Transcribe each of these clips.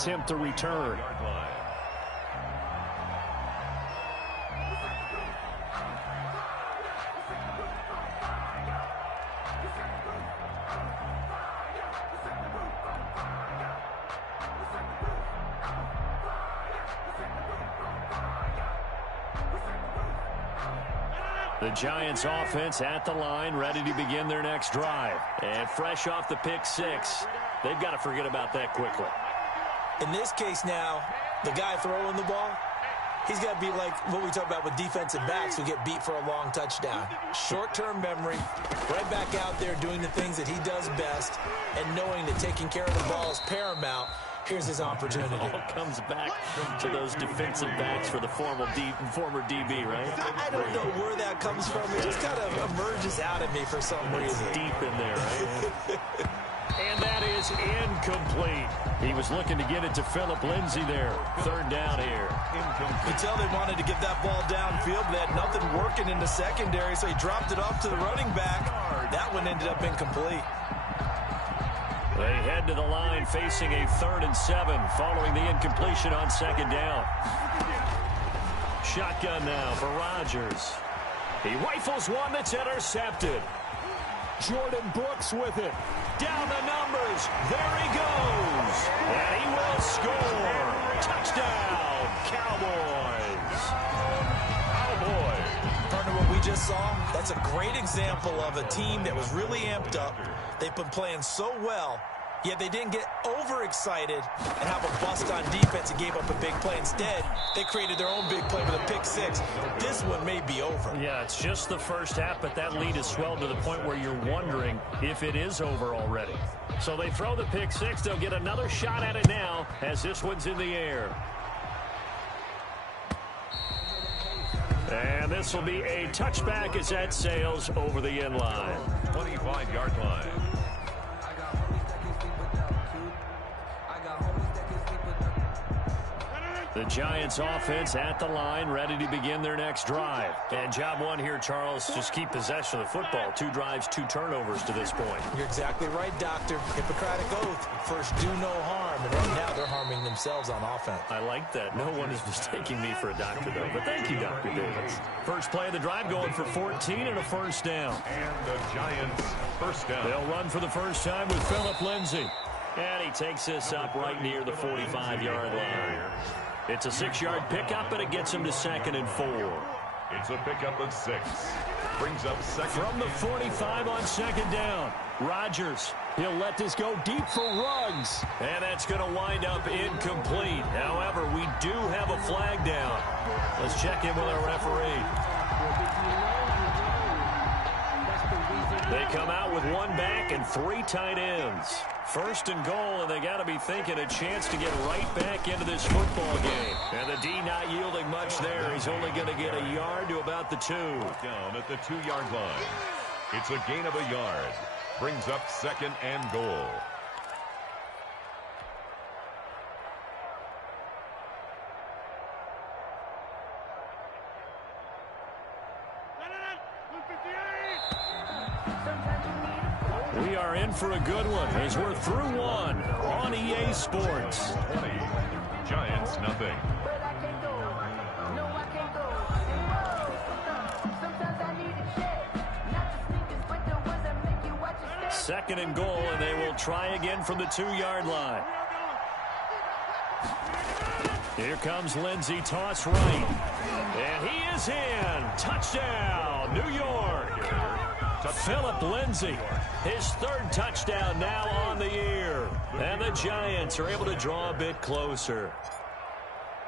attempt to return. The Giants offense at the line, ready to begin their next drive. And fresh off the pick six, they've got to forget about that quickly. In this case now, the guy throwing the ball, he's got to be like what we talk about with defensive backs who get beat for a long touchdown. Short-term memory, right back out there doing the things that he does best, and knowing that taking care of the ball is paramount. Here's his opportunity. It all comes back to those defensive backs for the former DB, right? I don't know where that comes from. It just kind of emerges out of me for some reason. Deep in there, right? And that is incomplete. He was looking to get it to Phillip Lindsay there. Third down here. You tell they wanted to get that ball downfield. They had nothing working in the secondary, so he dropped it off to the running back. That one ended up incomplete. They head to the line facing a 3rd and 7 following the incompletion on 2nd down. Shotgun now for Rodgers. He rifles one that's intercepted. Jordan Brooks with it. Down the numbers. There he goes. And he will score. Touchdown, Cowboys. Partner, what we just saw, that's a great example of a team that was really amped up. They've been playing so well, yet they didn't get overexcited and have a bust on defense and gave up a big play. Instead, they created their own big play with a pick six. This one may be over. Yeah, it's just the first half, but that lead has swelled to the point where you're wondering if it is over already. So they throw the pick six. They'll get another shot at it now as this one's in the air. And this will be a touchback as that sails over the end line. 25-yard line. The Giants offense at the line, ready to begin their next drive. And job one here, Charles, just keep possession of the football. 2 drives, 2 turnovers to this point. You're exactly right, Doctor. Hippocratic oath. First, do no harm. And right now, they're harming themselves on offense. I like that. No one is mistaking me for a doctor, though. But thank you, Dr. Davis. First play of the drive going for 14 and a first down. And the Giants first down. They'll run for the first time with Phillip Lindsay. And he takes this up right near the 45-yard line. It's a 6-yard pickup, and it gets him to 2nd and 4. It's a pickup of 6. Brings up 2nd. From the 45 on 2nd down. Rodgers, he'll let this go deep for Ruggs. And that's going to wind up incomplete. However, we do have a flag down. Let's check in with our referee. They come out with 1 back and 3 tight ends. 1st and goal, and they got to be thinking a chance to get right back into this football game. And the D not yielding much there. He's only going to get a yard to about the 2. Down at the 2-yard line. It's a gain of a yard. Brings up 2nd and goal. We are in for a good one as we're through 1 on EA Sports. 20. Giants nothing. 2nd and goal, and they will try again from the 2-yard line. Here comes Lindsay, toss right. And he is in. Touchdown, New York. Phillip Lindsay, his 3rd touchdown now on the year. And the Giants are able to draw a bit closer.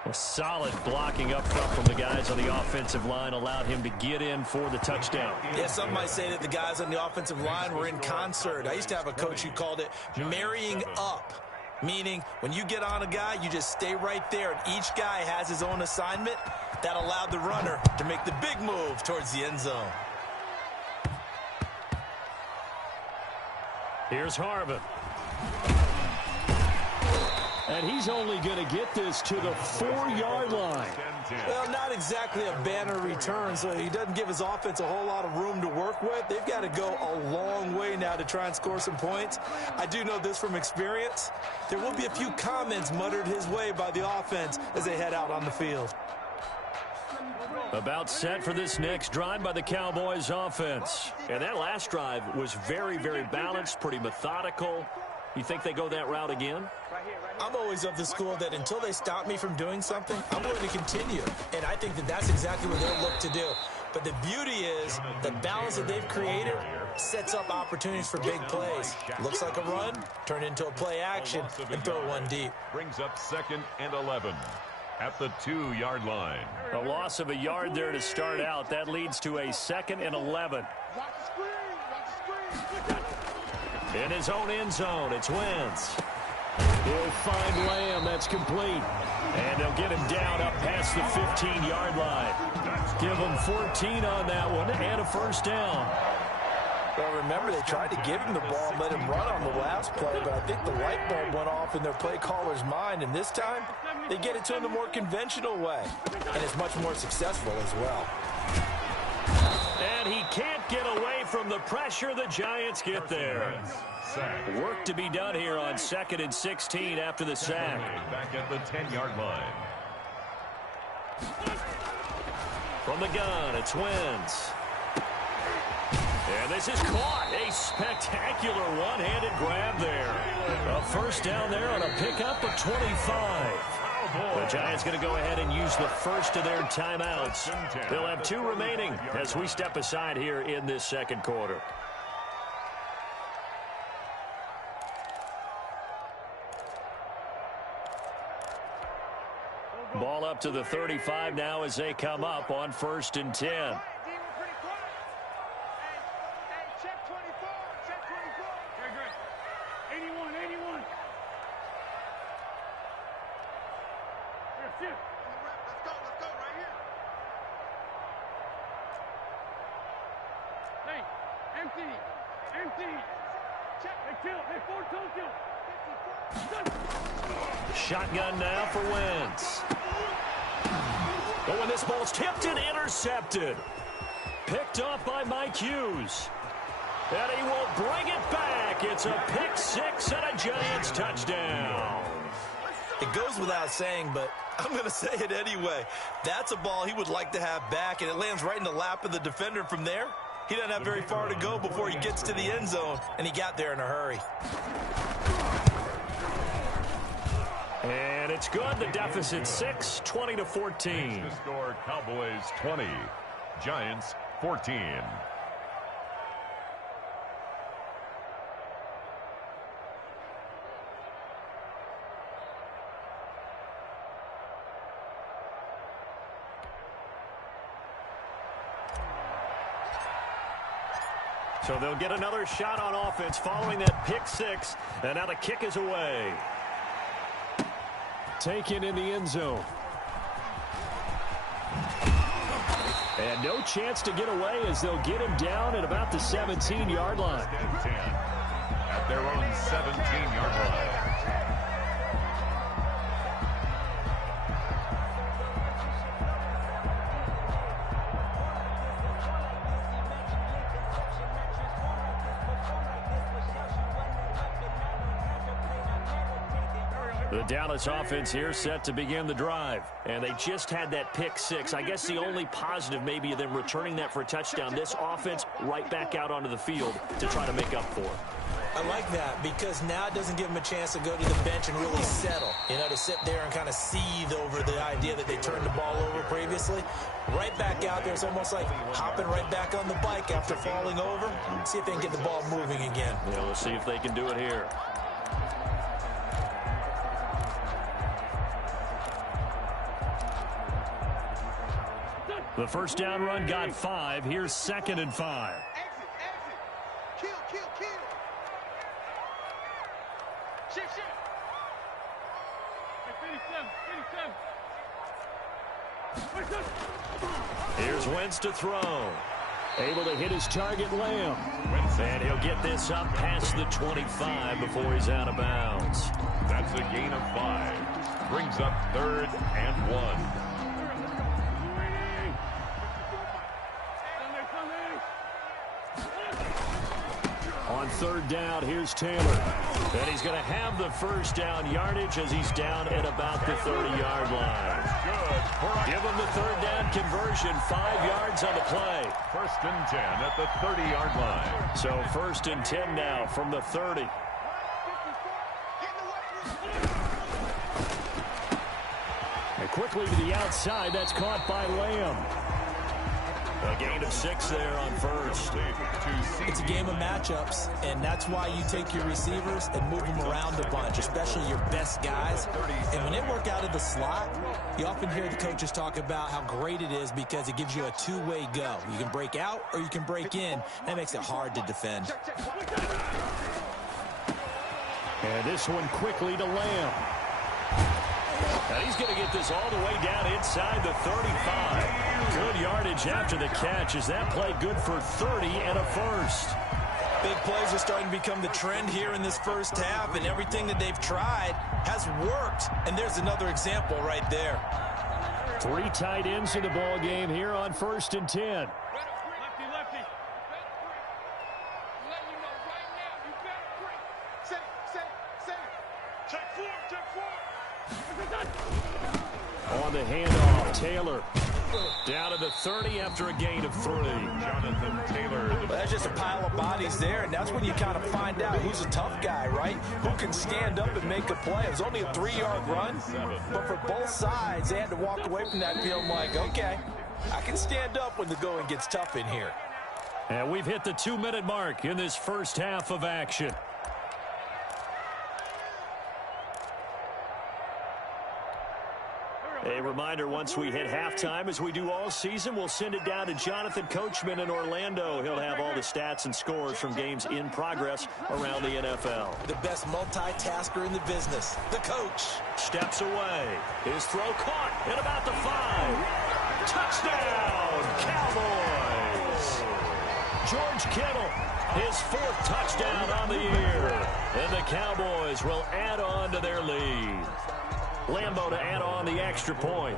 A solid blocking up front from the guys on the offensive line allowed him to get in for the touchdown. Yeah, some might say that the guys on the offensive line were in concert. I used to have a coach who called it marrying up, meaning when you get on a guy, you just stay right there, and each guy has his own assignment. That allowed the runner to make the big move towards the end zone. Here's Harvin. And And he's only going to get this to the 4-yard line. Well, not exactly a banner return, so he doesn't give his offense a whole lot of room to work with. They've got to go a long way now to try and score some points. I do know this from experience. There will be a few comments muttered his way by the offense as they head out on the field. About set for this next drive by the Cowboys offense. And that last drive was very, very balanced, pretty methodical. You think they go that route again? I'm always of the school that until they stop me from doing something, I'm going to continue. And I think that that's exactly what they'll look to do. But the beauty is the balance that they've created sets up opportunities for big plays. Looks like a run, turn into a play action, and throw one deep. Brings up 2nd and 11 at the 2-yard line. A loss of a yard there to start out. That leads to a 2nd and 11. In his own end zone, it's Wentz. He'll find Lamb. That's complete. And they'll get him down up past the 15-yard line. Give him 14 on that one and a first down. Well, remember, they tried to give him the ball and let him run on the last play, but I think the light bulb went off in their play caller's mind, and this time they get it to him the more conventional way, and it's much more successful as well. And he can't get away from the pressure the Giants get there. Work to be done here on 2nd and 16 after the sack. Back at the 10-yard line. From the gun, it's Wentz. And this is caught. A spectacular one-handed grab there. A first down there on a pickup of 25. The Giants going to go ahead and use the first of their timeouts. They'll have 2 remaining as we step aside here in this second quarter. Ball up to the 35 now as they come up on 1st and 10. Shotgun now for Wentz. Oh, and this ball's tipped and intercepted. Picked off by Mike Hughes. And he will bring it back. It's a pick 6 and a Giants touchdown. It goes without saying, but I'm going to say it anyway. That's a ball he would like to have back, and it lands right in the lap of the defender from there. He doesn't have very far to go before he gets to the end zone, and he got there in a hurry. And it's good. The deficit 6, 20-14. The score, Cowboys 20, Giants 14. So they'll get another shot on offense following that pick 6. And now the kick is away. Taken in the end zone. And no chance to get away as they'll get him down at about the 17-yard line. At their own 17-yard line. The Dallas offense here set to begin the drive. And they just had that pick 6. I guess the only positive maybe of them returning that for a touchdown. This offense right back out onto the field to try to make up for it. I like that because now it doesn't give them a chance to go to the bench and really settle. You know, to sit there and kind of seethe over the idea that they turned the ball over previously. Right back out there. It's almost like hopping right back on the bike after falling over. See if they can get the ball moving again. Yeah, we'll see if they can do it here. The first down run got 5. Here's 2nd and 5. Exit. Kill. Shit. Hey, 57. Here's Wentz to throw. Able to hit his target, Lamb. And he'll get this up past the 25 before he's out of bounds. That's a gain of 5. Brings up 3rd and 1. On 3rd down, here's Taylor. And he's going to have the first down yardage as he's down at about the 30-yard line. Give him the 3rd down conversion, 5 yards on the play. 1st and 10 at the 30-yard line. So 1st and 10 now from the 30. And quickly to the outside, that's caught by Lamb. A gain of 6 there on 1st. It's a game of matchups, and that's why you take your receivers and move them around a bunch, especially your best guys. And when they work out of the slot, you often hear the coaches talk about how great it is because it gives you a two-way go. You can break out or you can break in. That makes it hard to defend. And this one quickly to Lamb. Now he's going to get this all the way down inside the 35. Good yardage after the catch. Is that play good for 30 and a first? Big plays are starting to become the trend here in this first half, and everything that they've tried has worked. And there's another example right there. 3 tight ends in the ball game here on 1st and 10. Lefty. Let you know right now, you better break. Say it. Check 4. On the handoff, Taylor. Down to the 30 after a gain of 3. Jonathan Taylor. Well, that's just a pile of bodies there, and that's when you kind of find out who's a tough guy, right? Who can stand up and make a play. It was only a 3-yard run, but for both sides, they had to walk away from that field like, okay, I can stand up when the going gets tough in here. And we've hit the 2-minute mark in this first half of action. A reminder, once we hit halftime, as we do all season, we'll send it down to Jonathan Coachman in Orlando. He'll have all the stats and scores from games in progress around the NFL. The best multitasker in the business, the coach. Steps away. His throw caught at about the 5. Touchdown, Cowboys! George Kittle, his 4th touchdown on the year. And the Cowboys will add on to their lead. Lambeau to add on the extra point.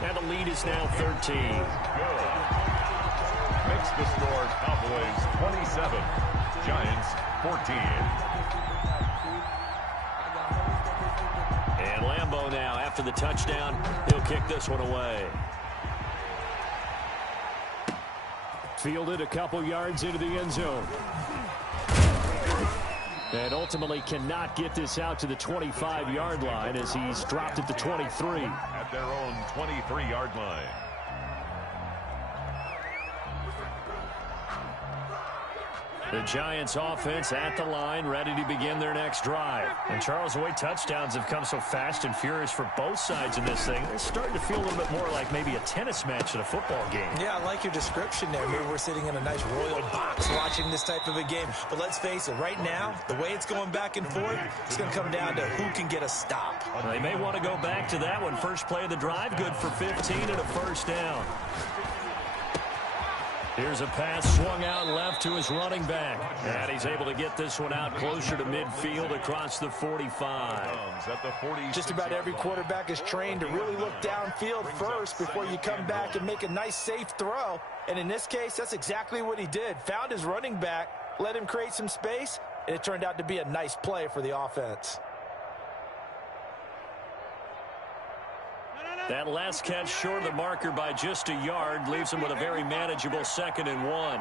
And the lead is now 13. Good. Makes the score Cowboys 27, Giants 14. And Lambeau now, after the touchdown, he'll kick this one away. Fielded a couple yards into the end zone. And ultimately cannot get this out to the 25-yard line as he's dropped at the 23. At their own 23-yard line. The Giants offense at the line, ready to begin their next drive. And Charles, the way touchdowns have come so fast and furious for both sides in this thing, it's starting to feel a little bit more like maybe a tennis match at a football game. Yeah, I like your description there. Maybe we're sitting in a nice royal box watching this type of a game. But let's face it, right now, the way it's going back and forth, it's going to come down to who can get a stop. They may want to go back to that one. First play of the drive, good for 15 and a first down. Here's a pass swung out left to his running back. And he's able to get this one out closer to midfield across the 45. Just about every quarterback is trained to really look downfield first before you come back and make a nice safe throw. And in this case, that's exactly what he did. Found his running back, let him create some space, and it turned out to be a nice play for the offense. That last catch short of the marker by just a yard leaves him with a very manageable 2nd and 1.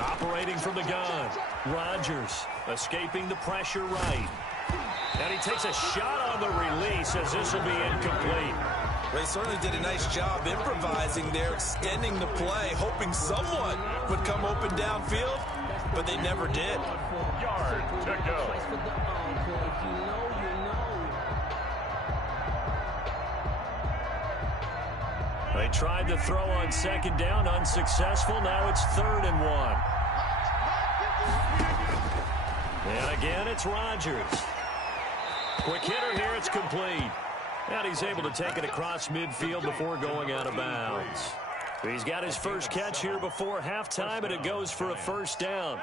Operating from the gun. Rodgers escaping the pressure right. And he takes a shot on the release as this will be incomplete. They certainly did a nice job improvising there, extending the play, hoping someone would come open downfield, but they never did. Yard to go. They tried to throw on 2nd down, unsuccessful. Now it's 3rd and 1. And again, it's Rodgers. Quick hitter here, it's complete. And he's able to take it across midfield before going out of bounds. He's got his first catch here before halftime, and it goes for a first down.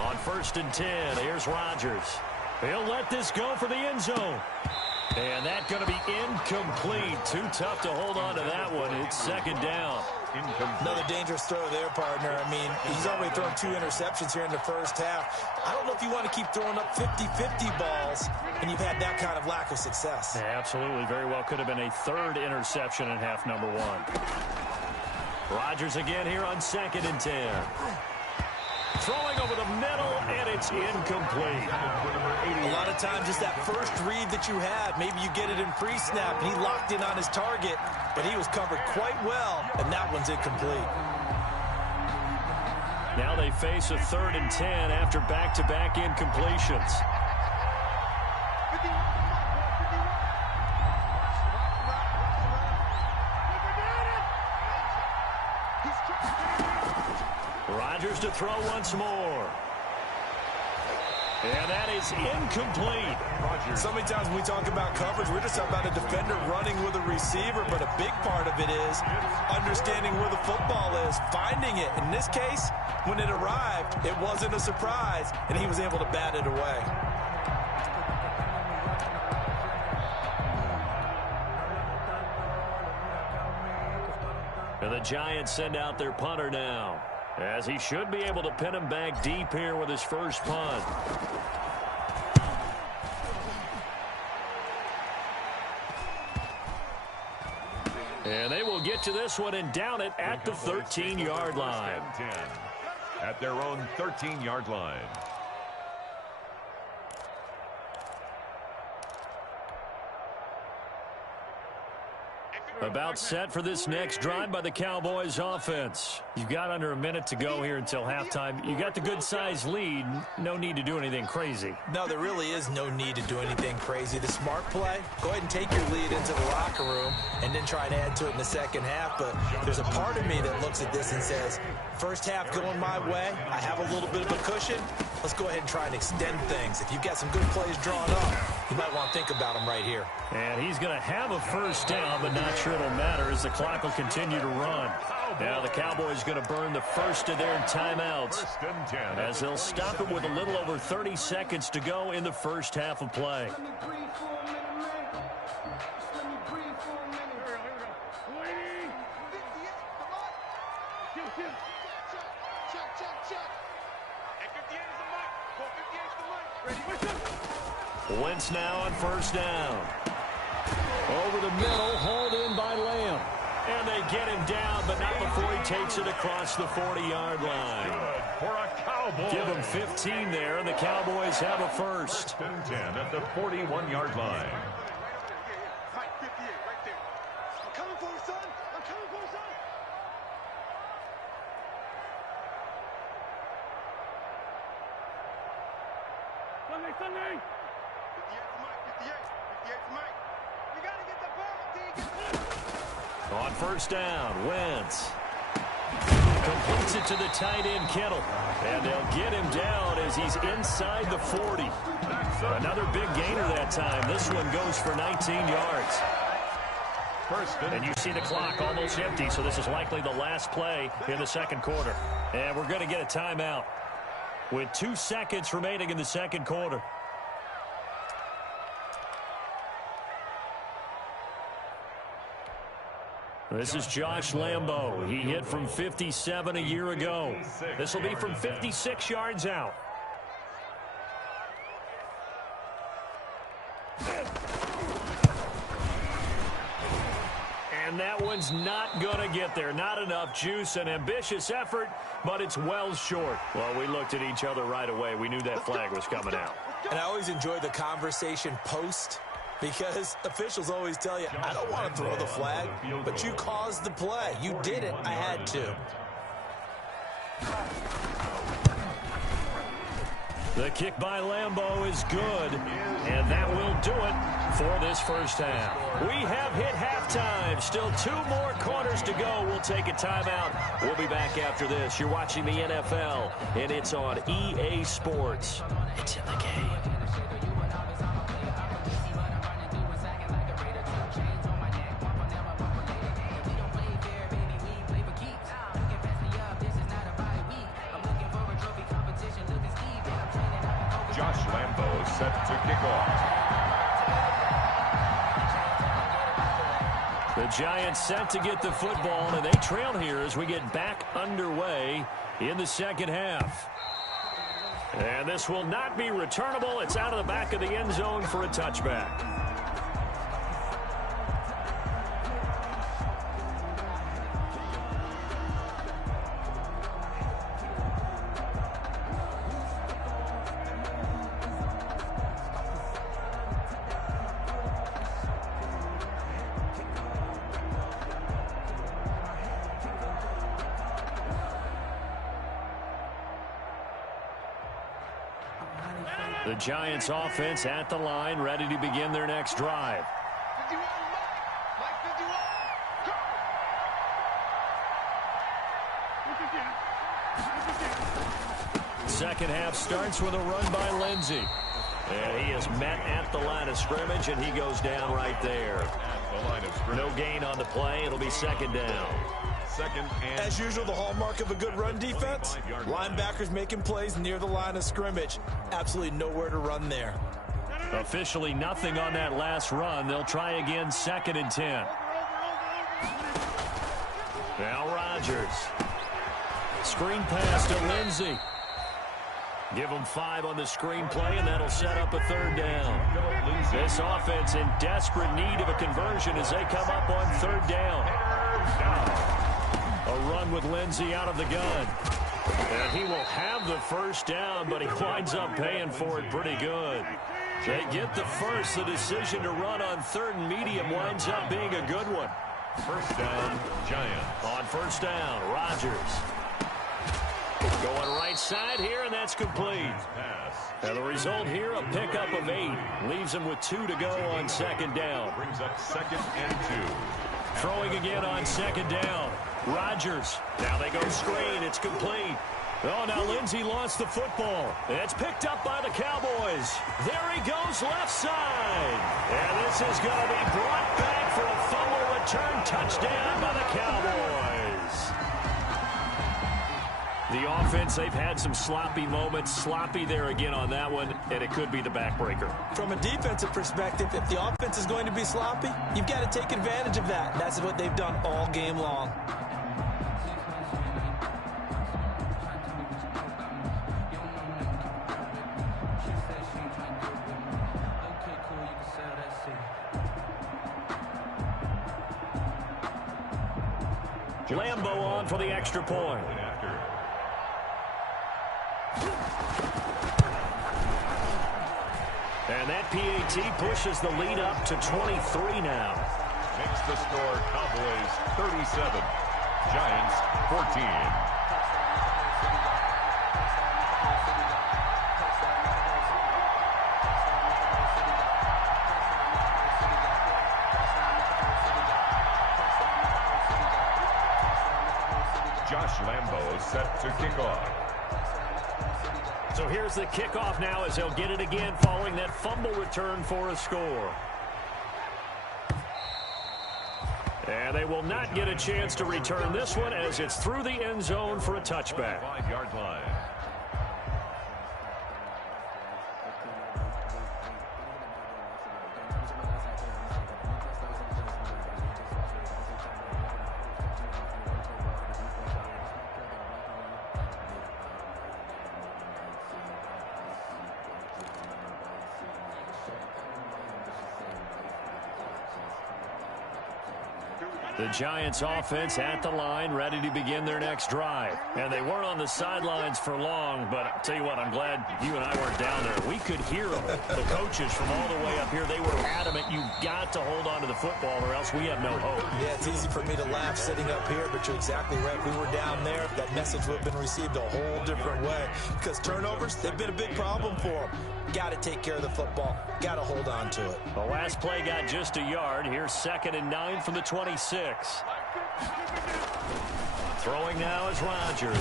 On 1st and 10, here's Rodgers. He'll let this go for the end zone. And that's going to be incomplete. Too tough to hold on to that one. It's second down. Another dangerous throw there, partner. I mean, he's already thrown 2 interceptions here in the first half. I don't know if you want to keep throwing up 50-50 balls, and you've had that kind of lack of success. Yeah, absolutely. Very well could have been a 3rd interception in half number 1. Rodgers again here on 2nd and 10. Throwing over the middle, and it's incomplete. A lot of times, just that first read that you had, maybe you get it in pre-snap, and he locked in on his target, but he was covered quite well, and that one's incomplete. Now they face a 3rd and 10 after back-to-back incompletions. Rodgers to throw once more. And that is incomplete. So many times when we talk about coverage, we're just talking about a defender running with a receiver, but a big part of it is understanding where the football is, finding it. In this case, when it arrived, it wasn't a surprise, and he was able to bat it away. And the Giants send out their punter now, as he should be able to pin him back deep here with his first punt. And they will get to this one and down it at the 13-yard line. 10 at their own 13-yard line. About set for this next drive by the Cowboys offense. You've got under a minute to go here until halftime. You got the good-sized lead. No need to do anything crazy. No, there really is no need to do anything crazy. The smart play, go ahead and take your lead into the locker room and then try and add to it in the second half. But there's a part of me that looks at this and says, first half going my way, I have a little bit of a cushion. Let's go ahead and try and extend things. If you've got some good plays drawn up, you might want to think about them right here. And he's going to have a first down, but not sure it'll matter as the clock will continue to run. Now the Cowboys going to burn the first of their timeouts as they'll stop it with a little over 30 seconds to go in the first half of play. Wentz now on first down. Over the middle, hauled in by Lamb. And they get him down, but not before he takes it across the 40-yard line. For a Cowboy. Give him 15 there, and the Cowboys have a first. 10 at the 41-yard line. Mike, 58, right there. I'm coming for you, son. I'm coming for you, son. Sunday. 58 for Mike, 58 for Mike. We got to get the ball, D. On first down, Wentz completes it to the tight end, Kittle. And they'll get him down as he's inside the 40. Another big gainer that time. This one goes for 19 yards. And you see the clock almost empty, so this is likely the last play in the second quarter. And we're going to get a timeout with 2 seconds remaining in the second quarter. This is Josh Lambo. He hit from 57 a year ago. This will be from 56 yards out. And that one's not going to get there. Not enough juice, an ambitious effort, but it's well short. Well, we looked at each other right away. We knew that flag was coming out. And I always enjoy the conversation post, because officials always tell you, I don't want to throw the flag, but you caused the play. You did it. I had to. The kick by Lambeau is good, and that will do it for this first half. We have hit halftime. Still 2 more quarters to go. We'll take a timeout. We'll be back after this. You're watching the NFL, and it's on EA Sports. It's in the game. Set to kick off. The Giants set to get the football, and they trail here as we get back underway in the second half. And this will not be returnable. It's out of the back of the end zone for a touchback. The Giants offense at the line, ready to begin their next drive. Second half starts with a run by Lindsey. And he is met at the line of scrimmage, and he goes down right there. No gain on the play. It'll be second down. As usual, the hallmark of a good run defense, linebackers making plays near the line of scrimmage. Absolutely nowhere to run there. Officially nothing on that last run. They'll try again, 2nd and 10. Now Rodgers. Screen pass to Lindsey. Give them 5 on the screen play, and that'll set up a 3rd down. This offense in desperate need of a conversion as they come up on 3rd down. A run with Lindsey out of the gun. And he will have the first down, but he winds up paying for it pretty good. They get the first. The decision to run on 3rd and medium winds up being a good one. First down, Giants. On first down, Rodgers. Going right side here, and that's complete. And the result here, a pickup of 8. Leaves him with 2 to go on 2nd down. Brings up 2nd and 2. Throwing again on 2nd down. Rodgers. Now they go screen. It's complete. Oh, now Lindsey lost the football. It's picked up by the Cowboys. There he goes left side. And this is going to be brought back for a fumble return touchdown by the Cowboys. The offense, they've had some sloppy moments. Sloppy there again on that one, and it could be the backbreaker. From a defensive perspective, if the offense is going to be sloppy, you've got to take advantage of that. That's what they've done all game long. Lambeau on for the extra point. And that PAT pushes the lead up to 23 now. Makes the score Cowboys 37, Giants 14. Josh Lambeau set to kick off. So here's the kickoff now as they'll get it again following that fumble return for a score. And they will not get a chance to return this one as it's through the end zone for a touchback. 5-yard line. The Giants offense at the line, ready to begin their next drive. And they weren't on the sidelines for long, but I'll tell you what, I'm glad you and I weren't down there. We could hear them. The coaches from all the way up here, they were adamant, you've got to hold on to the football or else we have no hope. Yeah, it's easy for me to laugh sitting up here, but you're exactly right. If we were down there, that message would have been received a whole different way. Because turnovers, they've been a big problem for them. Got to take care of the football. Got to hold on to it. The last play got just a yard. Here's 2nd and 9 from the 26. Throwing now is Rodgers.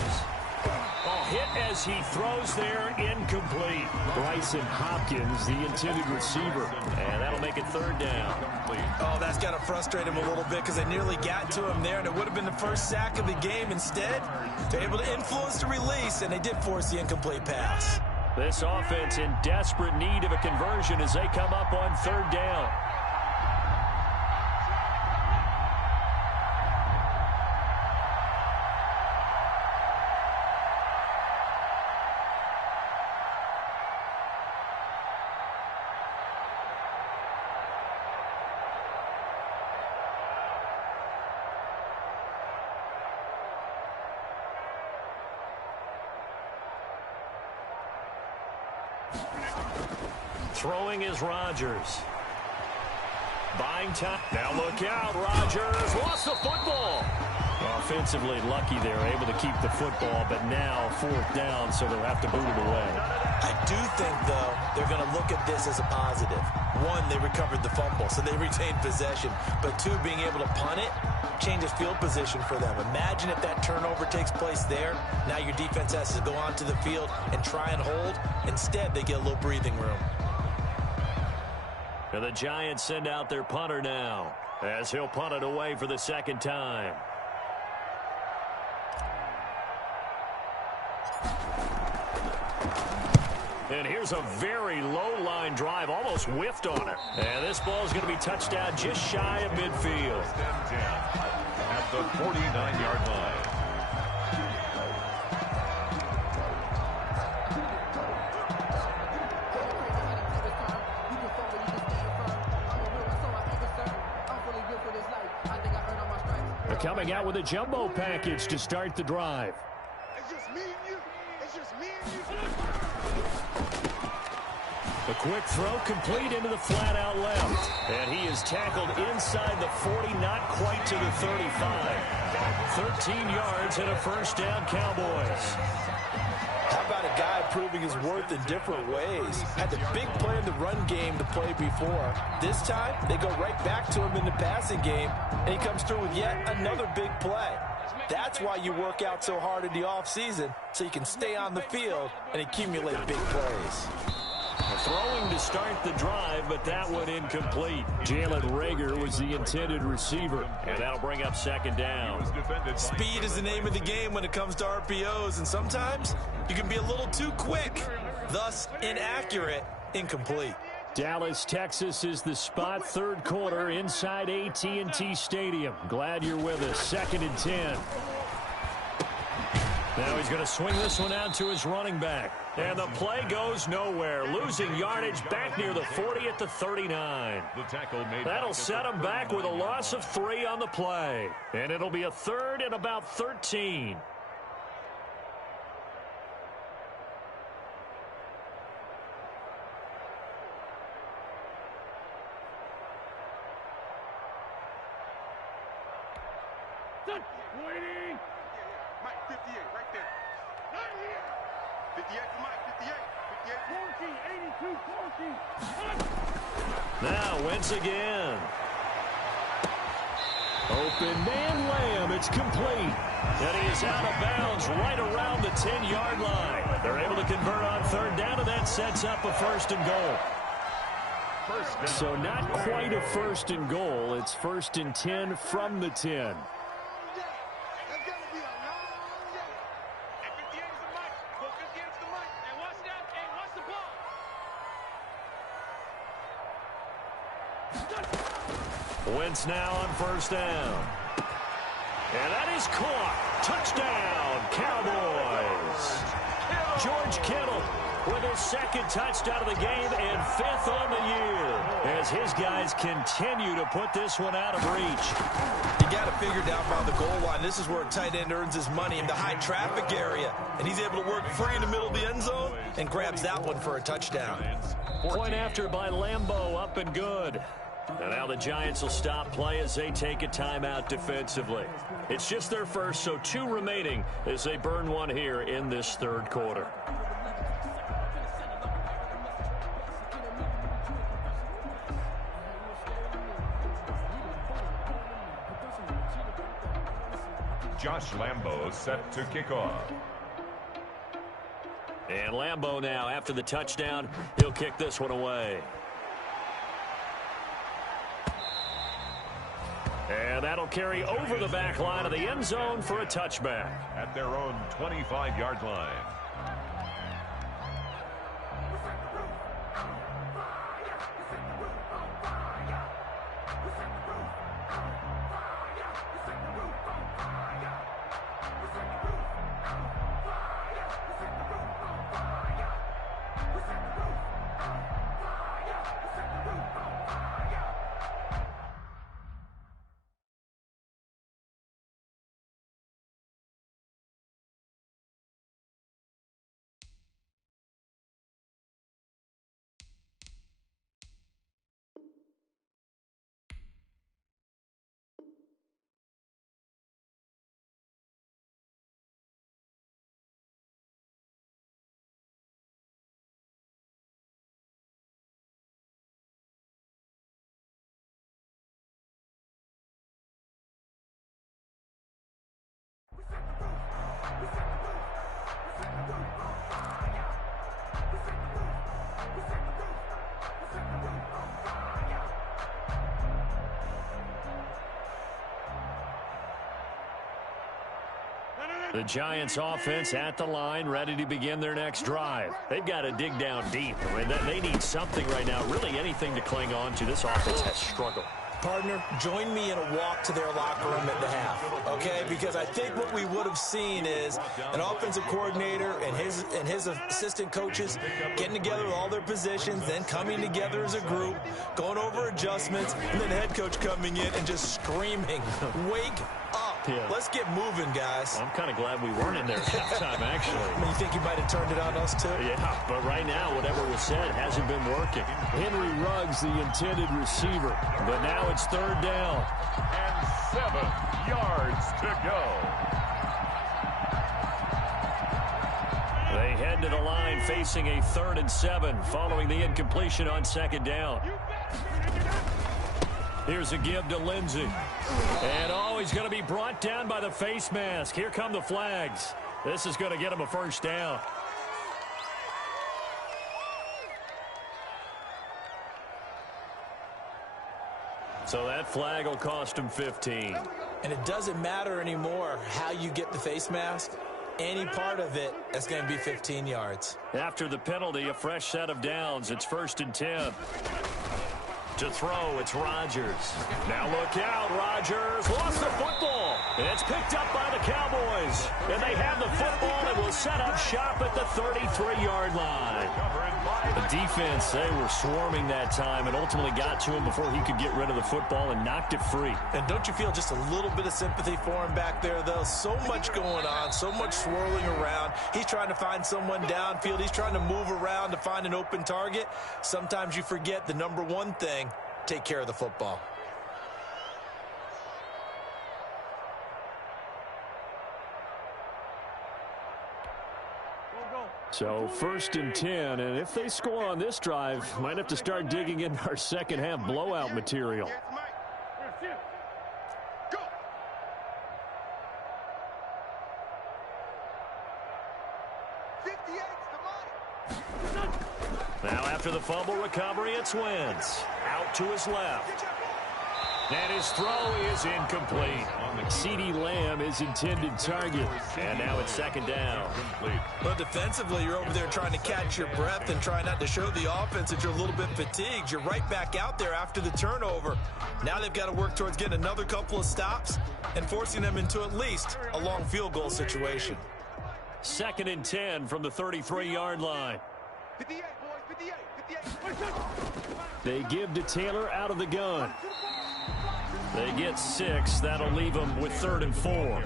Oh, hit as he throws there, incomplete. Bryson Hopkins, the intended receiver. And that'll make it 3rd down. Oh, that's got to frustrate him a little bit because they nearly got to him there, and it would have been the first sack of the game. Instead, they're able to influence the release, and they did force the incomplete pass. This offense in desperate need of a conversion as they come up on 3rd down. Throwing is Rodgers. Buying time. Now look out. Rodgers lost the football. Offensively lucky they're able to keep the football, but now 4th down, so they'll have to boot it away. I do think, though, they're going to look at this as a positive. 1, they recovered the fumble, so they retained possession. But 2, being able to punt it changes field position for them. Imagine if that turnover takes place there. Now your defense has to go onto the field and try and hold. Instead, they get a little breathing room. And the Giants send out their punter now as he'll punt it away for the 2nd time. And here's a very low-line drive, almost whiffed on it. And this ball is going to be touched down just shy of midfield. At the 49-yard line. They're coming out with a jumbo package to start the drive. It's just me and you. It's just me and you. The quick throw complete into the flat-out left. And he is tackled inside the 40, not quite to the 35. 13 yards and a 1st down, Cowboys. How about a guy proving his worth in different ways? Had the big play in the run game to play before. This time, they go right back to him in the passing game, and he comes through with yet another big play. That's why you work out so hard in the offseason, so you can stay on the field and accumulate big plays. Throwing to start the drive, but that one incomplete. Jalen Reagor was the intended receiver, and that'll bring up 2nd down. Speed is the name of the game when it comes to RPOs, and sometimes you can be a little too quick, thus inaccurate, incomplete. Dallas, Texas is the spot, 3rd quarter inside AT&T Stadium. Glad you're with us. 2nd and 10. Now he's going to swing this one out to his running back. And the play goes nowhere. Losing yardage back near the 40 at the 39. That'll set him back with a loss of 3 on the play. And it'll be a 3rd and about 13. Waiting. Mike, 58, right there. Not here. 58 for Mike, 58. 58, 14, 82, 14. Now Wentz again. Open man Lamb. It's complete. And he is out of bounds right around the 10-yard line. They're able to convert on 3rd down, and that sets up a 1st and goal. So not quite a 1st and goal. It's 1st and 10 from the 10. Wentz now on 1st down. And that is caught. Touchdown, Cowboys. George Kittle with his 2nd touchdown of the game and 5th on the year. as his guys continue to put this one out of reach. You got to figure down by the goal line. This is where a tight end earns his money in the high traffic area. And he's able to work free in the middle of the end zone and grabs that one for a touchdown. Point after by Lambeau, up and good. And now the Giants will stop play as they take a timeout defensively. It's just their first, so 2 remaining as they burn one here in this third quarter. Josh Lambeau set to kick off. And Lambeau now, after the touchdown, he'll kick this one away. And that'll carry over the back line of the end zone for a touchback. At their own 25-yard line. The Giants offense at the line, ready to begin their next drive. They've got to dig down deep. I mean, they need something right now, really anything to cling on to. This offense has struggled. Partner, join me in a walk to their locker room at the half, okay? Because I think what we would have seen is an offensive coordinator and his assistant coaches getting together with all their positions, then coming together as a group, going over adjustments, and then the head coach coming in and just screaming, wake up. Yeah. Let's get moving, guys. I'm kind of glad we weren't in there at halftime, actually. I mean, you think you might have turned it on us, too? Yeah, but right now, whatever was said hasn't been working. Henry Ruggs, the intended receiver, but now it's third down. And 7 yards to go. They head to the line facing a 3rd and 7 following the incompletion on 2nd down. Here's a give to Lindsey. And he's going to be brought down by the face mask. Here come the flags. This is going to get him a first down. So that flag will cost him 15. And it doesn't matter anymore how you get the face mask. Any part of it, that's going to be 15 yards. After the penalty, a fresh set of downs. It's 1st and 10. To throw, it's Rodgers. Now look out, Rodgers lost the football. And it's picked up by the Cowboys. And they have the football and will set up shop at the 33-yard line. The defense, they were swarming that time and ultimately got to him before he could get rid of the football and knocked it free. And don't you feel just a little bit of sympathy for him back there, though? So much going on, so much swirling around. He's trying to find someone downfield. He's trying to move around to find an open target. Sometimes you forget the number one thing, take care of the football. So 1st and 10, and if they score on this drive, might have to start digging into our second half blowout material. Now after the fumble recovery, it's Wentz. Out to his left. And his throw is incomplete. CeeDee Lamb is intended target. And now it's 2nd down. Well, defensively, you're over there trying to catch your breath and try not to show the offense that you're a little bit fatigued. You're right back out there after the turnover. Now they've got to work towards getting another couple of stops and forcing them into at least a long field goal situation. 2nd and 10 from the 33-yard line. 58, boys, 58, 58. They give to Taylor out of the gun. They get 6. That'll leave them with 3rd and 4.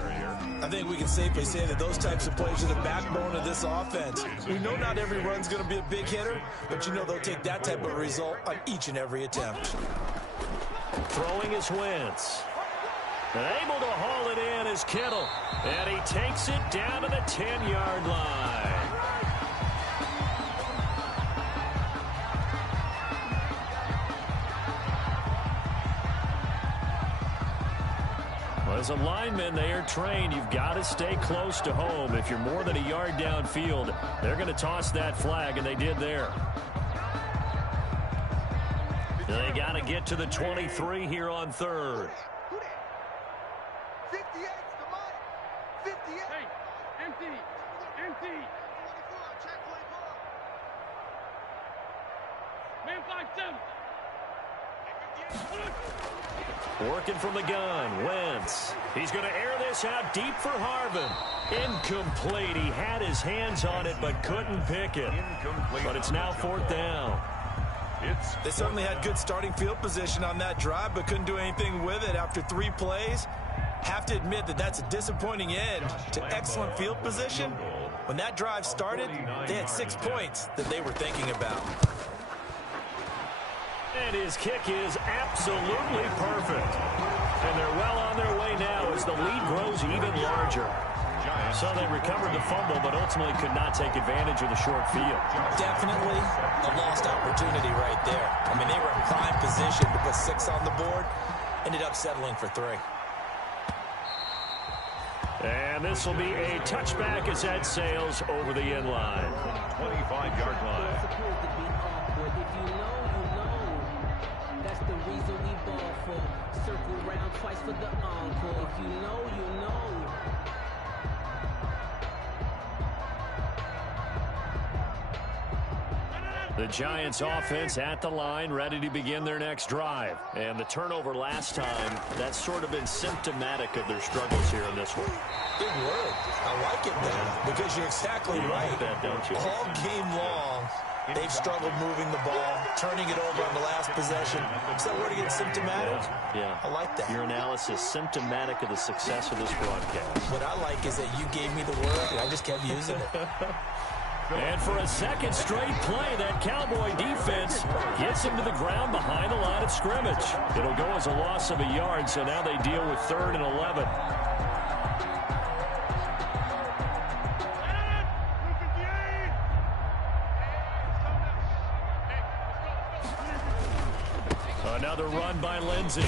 I think we can safely say that those types of plays are the backbone of this offense. We know not every run's going to be a big hitter, but you know they'll take that type of result on each and every attempt. Throwing is Wentz. And able to haul it in is Kittle. And he takes it down to the 10-yard line. As a lineman, they are trained. You've got to stay close to home. If you're more than a yard downfield, they're going to toss that flag, and they did there. They got to get to the 23 here on 3rd. 58's the mark. 58. Hey, empty. Empty. 24. Check 24. Man 5-7. Working from the gun, Wentz. He's going to air this out deep for Harvin. Incomplete. He had his hands on it but couldn't pick it. But it's now 4th down. They certainly had good starting field position on that drive but couldn't do anything with it after 3 plays. Have to admit that that's a disappointing end to excellent field position. When that drive started, they had 6 points that they were thinking about. And his kick is absolutely perfect. And they're well on their way now as the lead grows even larger. So they recovered the fumble, but ultimately could not take advantage of the short field. Definitely a lost opportunity right there. I mean, they were in prime position to put 6 on the board. Ended up settling for 3. And this will be a touchback as that sails over the end line. 25-yard line. That's the reason we ball for. Circle round twice for the encore. If you know, you know. The Giants offense at the line, ready to begin their next drive. And the turnover last time, that's sort of been symptomatic of their struggles here in this one. Big word. I like it, though, because you're exactly right. Like that, don't you? All game long, they've struggled moving the ball, turning it over on the last possession. Is that word again, symptomatic? Yeah. I like that. Your analysis, symptomatic of the success of this broadcast. What I like is that you gave me the word, and I just kept using it. And for a second straight play, that Cowboy defense gets him to the ground behind the line of scrimmage. It'll go as a loss of a yard, so now they deal with 3rd and 11. Another run by Lindsey.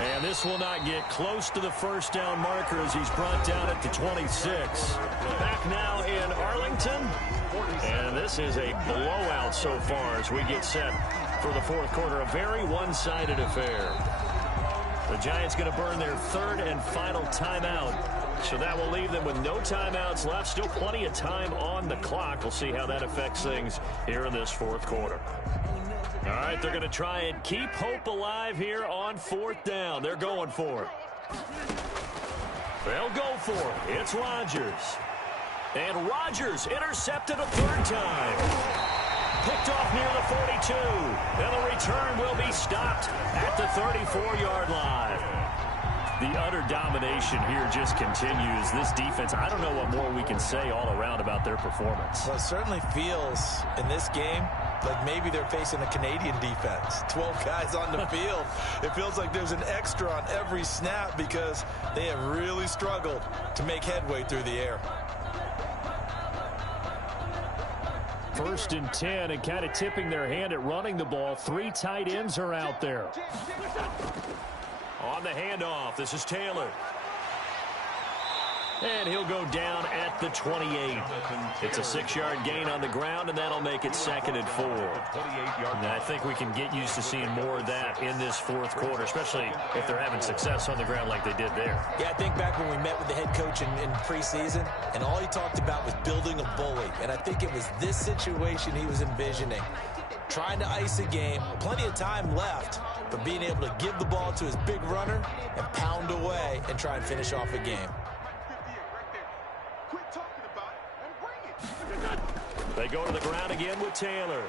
And this will not get close to the 1st down marker as he's brought down at the 26. Back now in Arlington. And this is a blowout so far as we get set for the 4th quarter. A very one-sided affair. The Giants going to burn their 3rd and final timeout. So that will leave them with no timeouts left. Still plenty of time on the clock. We'll see how that affects things here in this 4th quarter. All right, they're going to try and keep hope alive here on 4th down. They're going for it. They'll go for it. It's Rodgers. And Rodgers intercepted a 3rd time. Picked off near the 42. And the return will be stopped at the 34-yard line. The utter domination here just continues. This defense, I don't know what more we can say all around about their performance. Well, it certainly feels in this game like maybe they're facing a Canadian defense. 12 guys on the field. It feels like there's an extra on every snap because they have really struggled to make headway through the air. 1st and 10, and kind of tipping their hand at running the ball. 3 tight ends are out there. On the handoff, this is Taylor. And he'll go down at the 28. It's a 6-yard gain on the ground, and that'll make it 2nd and 4. And I think we can get used to seeing more of that in this 4th quarter, especially if they're having success on the ground like they did there. Yeah, I think back when we met with the head coach in preseason, and all he talked about was building a bully. And I think it was this situation he was envisioning. Trying to ice a game, plenty of time left, but being able to give the ball to his big runner and pound away and try and finish off a game. They go to the ground again with Taylor.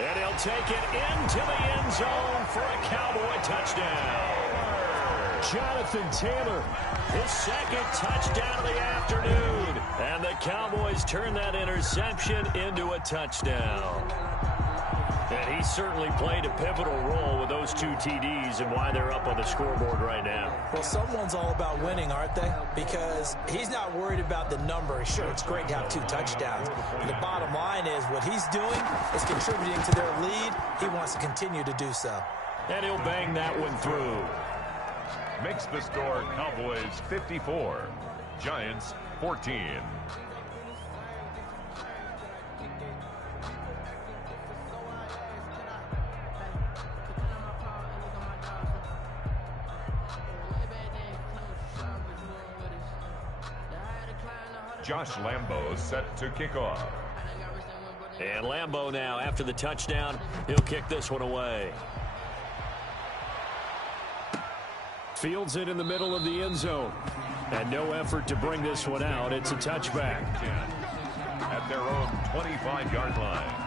And he'll take it into the end zone for a Cowboy touchdown. Jonathan Taylor, his second touchdown of the afternoon. And the Cowboys turn that interception into a touchdown. And he certainly played a pivotal role with those 2 TDs and why they're up on the scoreboard right now. Well, someone's all about winning, aren't they? Because he's not worried about the number. Sure, it's great to have 2 touchdowns. And the bottom line is what he's doing is contributing to their lead. He wants to continue to do so. And he'll bang that one through. Makes the score Cowboys 54, Giants 14. Josh Lambo set to kick off. And Lambo now, after the touchdown, he'll kick this one away. Fields it in the middle of the end zone. And no effort to bring this one out. It's a touchback. At their own 25-yard line.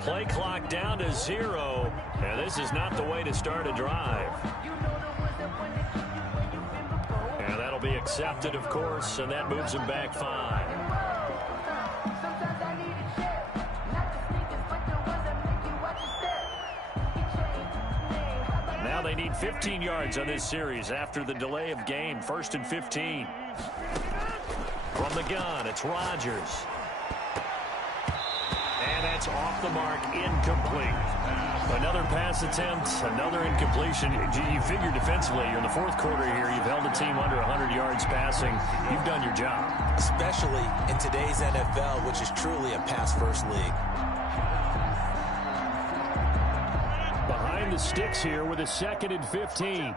Play clock down to 0, and this is not the way to start a drive. And that'll be accepted, of course, and that moves him back 5. Now they need 15 yards on this series after the delay of game. 1st and 15. From the gun, it's Rodgers. And that's off the mark, incomplete. Another pass attempt, another incompletion. You figure defensively, you're in the 4th quarter here. You've held a team under 100 yards passing. You've done your job. Especially in today's NFL, which is truly a pass-first league. Behind the sticks here with a 2nd and 15.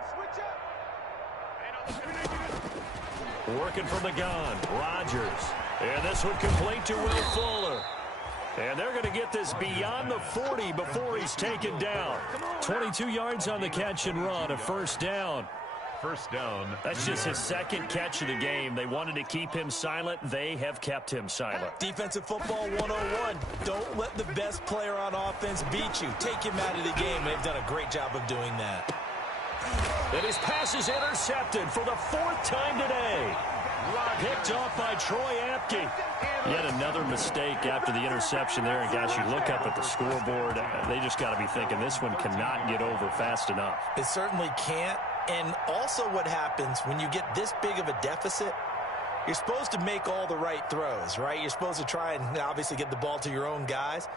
Working from the gun, Rodgers. And this one complete to Will Fuller. And they're going to get this beyond the 40 before he's taken down. 22 yards on the catch and run, a 1st down. First down. That's just his 2nd catch of the game. They wanted to keep him silent. They have kept him silent. Defensive football 101. Don't let the best player on offense beat you. Take him out of the game. They've done a great job of doing that. And his pass is intercepted for the 4th time today. Picked off by Troy Apke. Yet another mistake after the interception there. And, guys, you look up at the scoreboard, they just got to be thinking this one cannot get over fast enough. It certainly can't. And also what happens when you get this big of a deficit, you're supposed to make all the right throws, right? You're supposed to try and obviously get the ball to your own guys.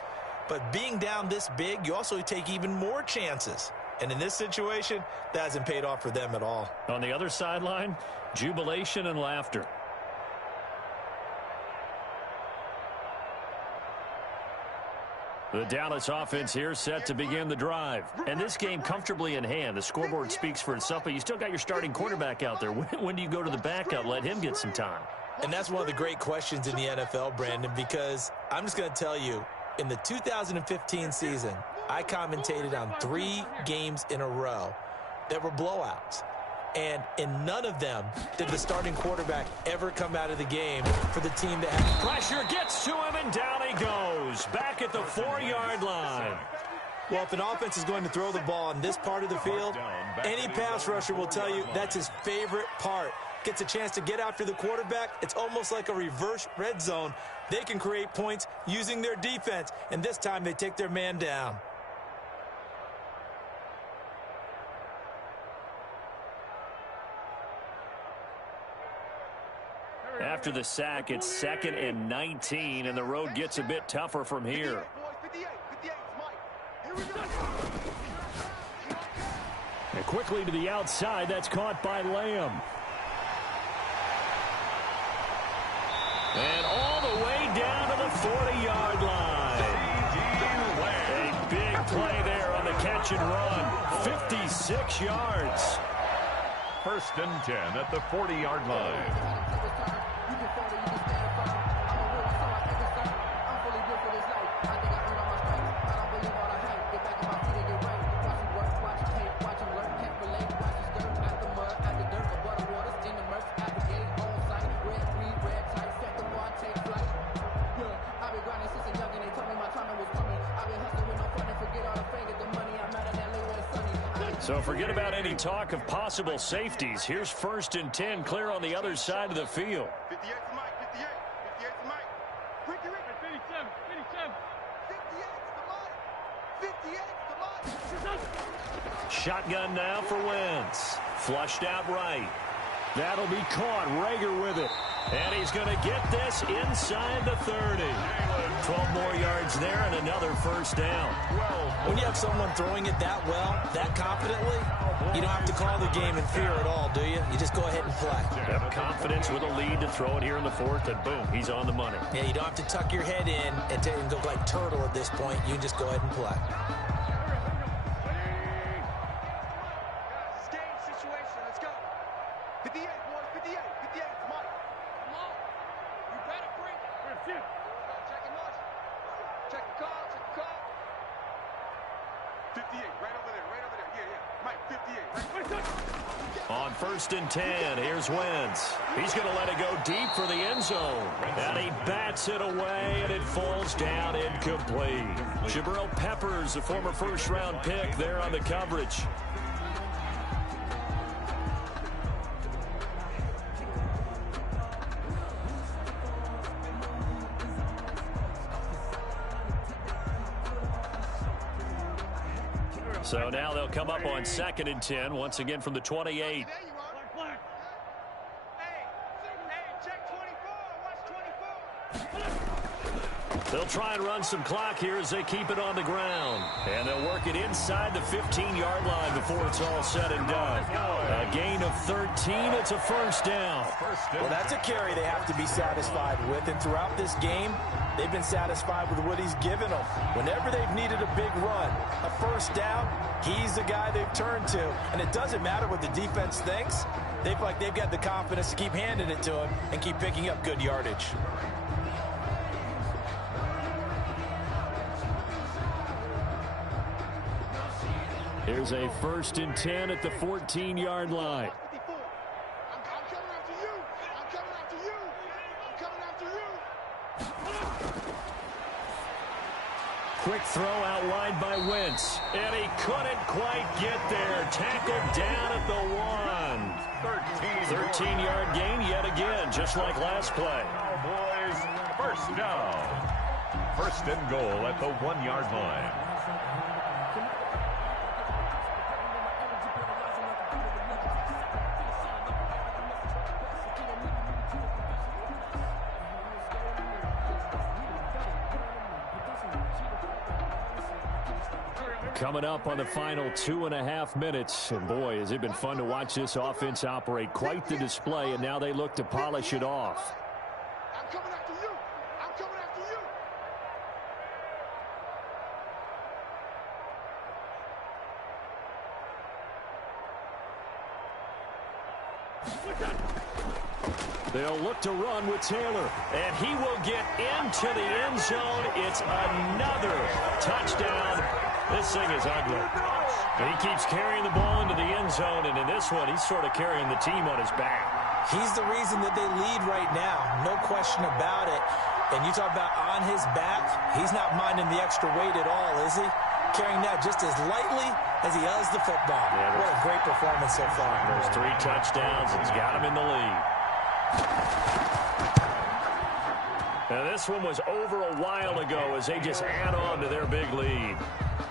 But being down this big, you also take even more chances. And in this situation, that hasn't paid off for them at all. On the other sideline, jubilation and laughter. The Dallas offense here set to begin the drive. And this game comfortably in hand. The scoreboard speaks for itself, but you still got your starting quarterback out there. When do you go to the backup, let him get some time? And that's one of the great questions in the NFL, Brandon, because I'm just going to tell you, in the 2015 season, I commentated on 3 games in a row that were blowouts. And in none of them did the starting quarterback ever come out of the game for the team that had pressure. Gets to him, and down he goes. Back at the 4-yard line. Well, if an offense is going to throw the ball on this part of the field, any pass rusher will tell you that's his favorite part. Gets a chance to get after the quarterback. It's almost like a reverse red zone. They can create points using their defense, and this time they take their man down. After the sack, it's 2nd and 19, and the road gets a bit tougher from here. And quickly to the outside, that's caught by Lamb. And all the way down to the 40-yard line. A big play there on the catch and run. 56 yards. First and 10 at the 40-yard line. So forget about any talk of possible safeties. Here's first and 10, clear on the other side of the field. 58 to Mike, 58. 58 to Mike. Ricky, 57, 57. 58 to Mike. 58 to Mike. Shotgun now for Wentz. Flushed out right. That'll be caught. Rager with it. And he's going to get this inside the 30. 12 more yards there and another first down. When you have someone throwing it that well, that confidently, you don't have to call the game in fear at all, do you? You just go ahead and play. Have confidence with a lead to throw it here in the fourth, and boom, he's on the money. Yeah, you don't have to tuck your head in and go like turtle at this point. You just go ahead and play. It's game situation. Let's go. 58, boys. 58. 58 to Mike. Come on. You better bring it. Check the motion. Check the call. Check the call. 58, right over there. Right over there. Yeah. Mike, 58. Right. On first and 10, here's Wentz. He's going to let it go deep for the end zone. And he bats it away, and it falls down incomplete. Jabril Peppers, a former first-round pick, there on the coverage. So now they'll come up on second and 10, once again from the 28. There you are. Hey, check 24. Watch 24. They'll try and run some clock here as they keep it on the ground. And they'll work it inside the 15-yard line before it's all said and done. A gain of 13. It's a first down. Well, that's a carry they have to be satisfied with. And throughout this game, they've been satisfied with what he's given them. Whenever they've needed a big run, a first down, he's the guy they've turned to. And it doesn't matter what the defense thinks. They've got the confidence to keep handing it to him and keep picking up good yardage. Here's a first and 10 at the 14-yard line. I'm coming after you. I'm coming after you. I'm coming after you. Quick throw out wide by Wentz. And he couldn't quite get there. Tackled down at the 1. 13-yard gain yet again, just like last play. Cowboys, first down. First and goal at the 1-yard line. Coming up on the final 2.5 minutes. And boy, has it been fun to watch this offense operate. Quite the display, and now they look to polish it off. I'm coming after you. I'm coming after you. They'll look to run with Taylor, and he will get into the end zone. It's another touchdown. This thing is ugly. But he keeps carrying the ball into the end zone, and in this one, he's sort of carrying the team on his back. He's the reason that they lead right now. No question about it. And you talk about on his back, he's not minding the extra weight at all, is he? Carrying that just as lightly as he does the football. Yeah, what a great performance so far. There's 3 touchdowns. It's got him in the lead. Now, this one was over a while ago as they just add on to their big lead.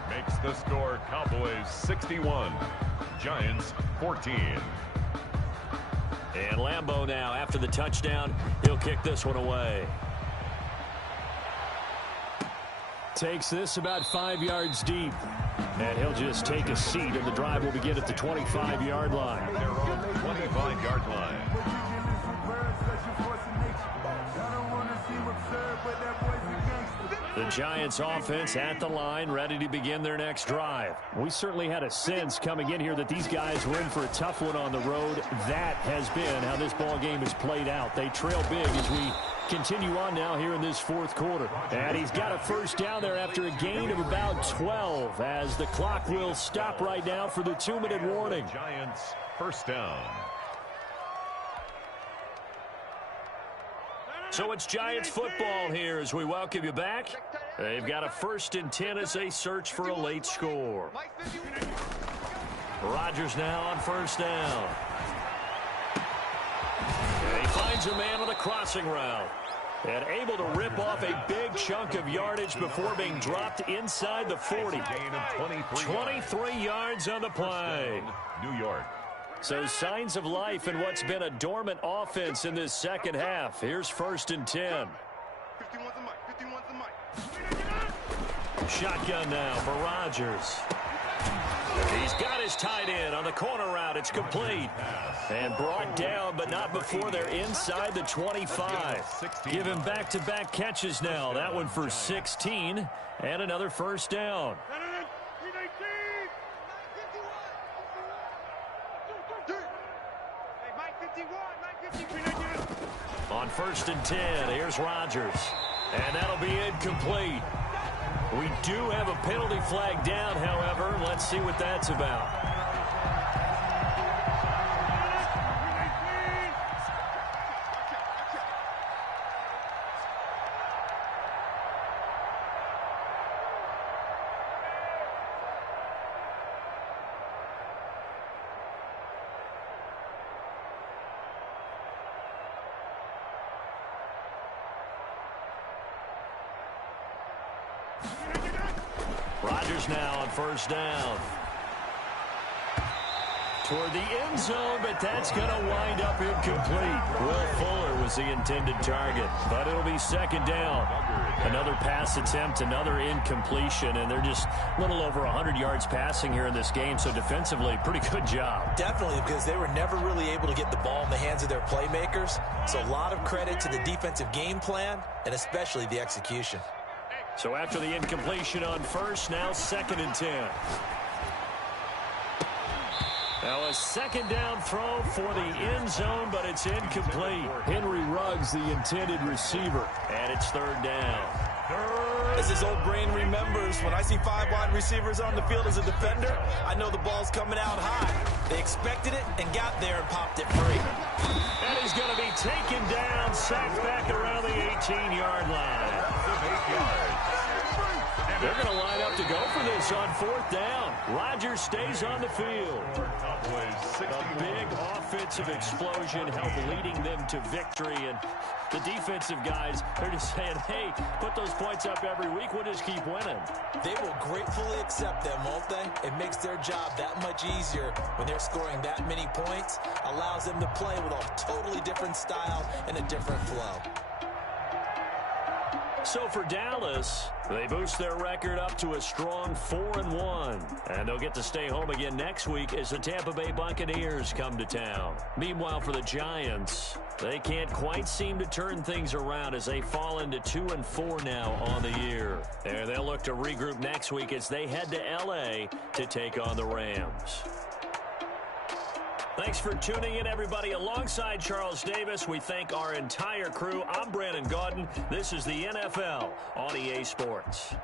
Makes the score Cowboys 61, Giants 14. And Lambeau now, after the touchdown, he'll kick this one away. Takes this about 5 yards deep. And he'll just take a seat, and the drive will begin at the 25-yard line. Their own 25-yard line. The Giants offense at the line, ready to begin their next drive. We certainly had a sense coming in here that these guys were in for a tough one on the road. That has been how this ball game has played out. They trail big as we continue on now here in this fourth quarter. And he's got a first down there after a gain of about 12 as the clock will stop right now for the 2-minute warning. Giants first down. So it's Giants football here as we welcome you back. They've got a 1st and 10 as they search for a late score. Rodgers now on first down. And he finds a man on the crossing route. And able to rip off a big chunk of yardage before being dropped inside the 40. Gain of 23 yards on the play. New York. So signs of life in what's been a dormant offense in this second half. Here's 1st and 10. Shotgun now for Rodgers. He's got his tight end on the corner route. It's complete. And brought down, but not before they're inside the 25. Give him back-to-back catches now. That one for 16 and another first down. On 1st and 10, here's Rodgers. And that'll be incomplete. We do have a penalty flag down, however. Let's see what that's about. Rodgers now on first down. Toward the end zone, but that's going to wind up incomplete. Will Fuller was the intended target, but it'll be 2nd down. Another pass attempt, another incompletion, and they're just a little over 100 yards passing here in this game, so defensively, pretty good job. Definitely, because they were never really able to get the ball in the hands of their playmakers, so a lot of credit to the defensive game plan, and especially the execution. So after the incompletion on first, now 2nd and 10. Now a 2nd down throw for the end zone, but it's incomplete. Henry Ruggs, the intended receiver, and it's 3rd down. As his old brain remembers, when I see 5 wide receivers on the field as a defender, I know the ball's coming out high. They expected it and got there and popped it free. And he's going to be taken down, sacked back around the 18-yard line. 8 yards. They're going to line up to go for this on 4th down. Rodgers stays on the field. A big offensive explosion helped leading them to victory. And the defensive guys, they're just saying, hey, put those points up every week. We'll just keep winning. They will gratefully accept them, won't they? It makes their job that much easier when they're scoring that many points. Allows them to play with a totally different style and a different flow. So for Dallas, they boost their record up to a strong 4-1. And they'll get to stay home again next week as the Tampa Bay Buccaneers come to town. Meanwhile, for the Giants, they can't quite seem to turn things around as they fall into 2-4 now on the year. And they'll look to regroup next week as they head to L.A. to take on the Rams. Thanks for tuning in, everybody. Alongside Charles Davis, we thank our entire crew. I'm Brandon Gaudin. This is the NFL on EA Sports.